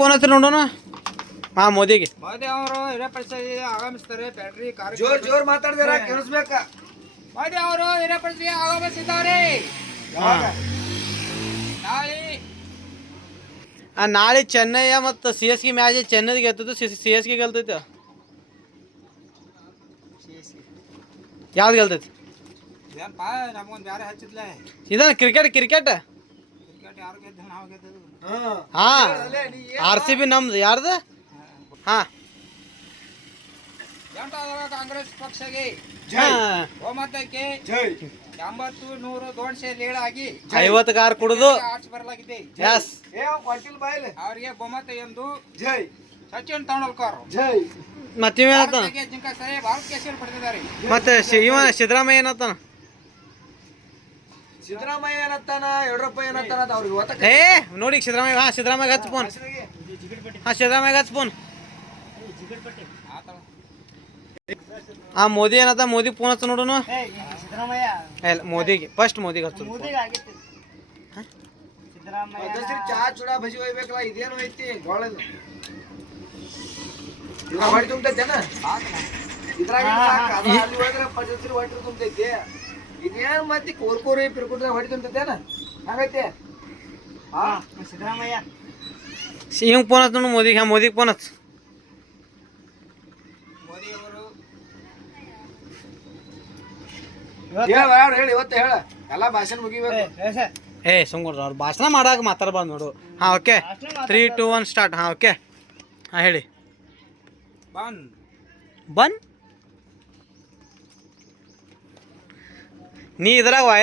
Phone ಹತ್ರ ನೋಡೋಣ. ಹಾ, ಮೋದಿಗೆ. ಮೋದಿ ಅವರು ಹಿರೇಪಡಿಸಿ ಆಗಮಿಸ್ತಾರೆ. ಬ್ಯಾಟ್ರಿ ಜೋರ್ ಮಾತಾಡಿದಾರ ಕೇಳಿಸ್ಬೇಕ. ಮೋದಿ ಅವರು ಹಿರೇಪಡಿಸಿ ಆಗಮಿಸಿದ್ದಾರೆ. ನಾಳೆ ಚೆನ್ನೈ ಮತ್ತು CSK ಮ್ಯಾಚ್. ಚೆನ್ನೈಗೆ ಗೆಲ್ತೈತೆ, CSK ಗೆಲ್ತೈತೆ. ಯಾವ್ದು ಗೆಲ್ತೈತಿ? ಏನಪ್ಪ ನಮ್ಗೊಂದು ಬೇರೆ ಹಚ್ಚಿದ್ಲೆ ಇದನ್ನ ಕ್ರಿಕೆಟ್ ಕ್ರಿಕೆಟ್ ಯಾರು ಗೆದ್ದು ನಾವು ಗೆದ್ದದು. ಹಾ, RCB ನಮ್ದು. ಯಾರ್ದು? ಹಾ, ಕಾಂಗ್ರೆಸ್ ಪಕ್ಷಗೆ ಜೈ. ಬಹುಮತಕ್ಕೆ ಜೈ. 80, 100 ದೋಣ್ಸೆ ಲೀಡಾಗಿ 50 ಕಾರ್ ಕುಡಿದು ಆರ್ಚ್ ಬರಲಾಗಿದೆ. ಎಸ್. ಪಾಟೀಲ್ ಬಾಯ್ಲೆ ಅವರಿಗೆ ಬಹುಮತ ಎಂದು ಜೈ. ಸಚಿನ್ ತೆಂಡೂಲ್ಕರ್ ಜೈ. ಮತ್ತೆ ಇವೇನತ್ತಾನ? ಜಿಂಕಾಸರೆ ಭಾರತ ಕೇಸರಿ ಪಡೆದಿದ್ದಾರೆ. ಮತ್ತೆ ಸಿದ್ದರಾಮಯ್ಯ ಏನತ್ತಾನ? ಸಿದ್ದರಾಮಯ್ಯ ಏನತ್ತಾನ, ಯಡಿಯೂರಪ್ಪ ಏನತ್ತಾನ ಅಂತ ಅವ್ರಿಗೆ ಗೊತ್ತ. ನೋಡಿ ಸಿದ್ದರಾಮಯ್ಯ. ಹಾ, ಸಿದ್ದರಾಮಯ್ಯ ಹಚ್ಚ ಫೋನ್. ಹಾ, ಸಿದ್ದರಾಮಯ್ಯ ಹಚ್ಚ ಫೋನ್. ಹಾ, ಮೋದಿ ಏನತ್ತ? ಮೋದಿ ಫೋನ್ ಹಚ್ಚ ನೋಡೋಣ. ಇಲ್ಲ, ಮೋದಿಗೆ ಫಸ್ಟ್ ಮೋದಿಗೆ ಹಚ್ಚ. ಚಾ ಚೂಡ ಭಜಿ ಒಯ್ಬೇಕಲ್ಲ, ಇದೇನು ಐತಿ ಗೋಳದ ಹೊಡಿ ತುಂಬತೈತೇನ? ಇದ್ರಾಗ ಅಲ್ಲಿ ಹೋದ್ರೆ ಪಂಚಶ್ರೀ ಹೊಟ್ಟಿ ತುಂಬತೈತಿ. ಇದೇನು ಮತ್ತೆ ಕೋರ್ಕೋರಿ ಪಿರ್ಕುಟ್ದಾಗ ಹೊಡಿ ತುಂಬತೈತೇನ? ಹಂಗೈತಿ. ಹಾ, ಸಿದ್ದರಾಮಯ್ಯ ಹಿಂಗೆ ಫೋನ್ ಹಚ್ಚ ನೋಡು ಮೋದಿಗೆ. ಹಾ, ಮೋದಿಗೆ ಫೋನ್ ಹಚ್ಚ. ಮೋದಿ ಅವರು ಹೇಳಿ ಇವತ್ತು ಹೇಳ. ಎಲ್ಲ ಭಾಷಣ ಮುಗಿಬೇಕು. ಸುಮ್ಕೊಂಡ್ರು ಅವ್ರು ಭಾಷಣ ಮಾಡಾಕ ಮಾತಾಡ್ಬಾರ್ದು ನೋಡು. ಹಾ, ಓಕೆ. 3, 2, 1 ಸ್ಟಾರ್ಟ್. ಹಾ, ಓಕೆ. ಹಾ, ಹೇಳಿ. ಬನ್ ನೀ ಇದ್ರಾಗ ವೈರ್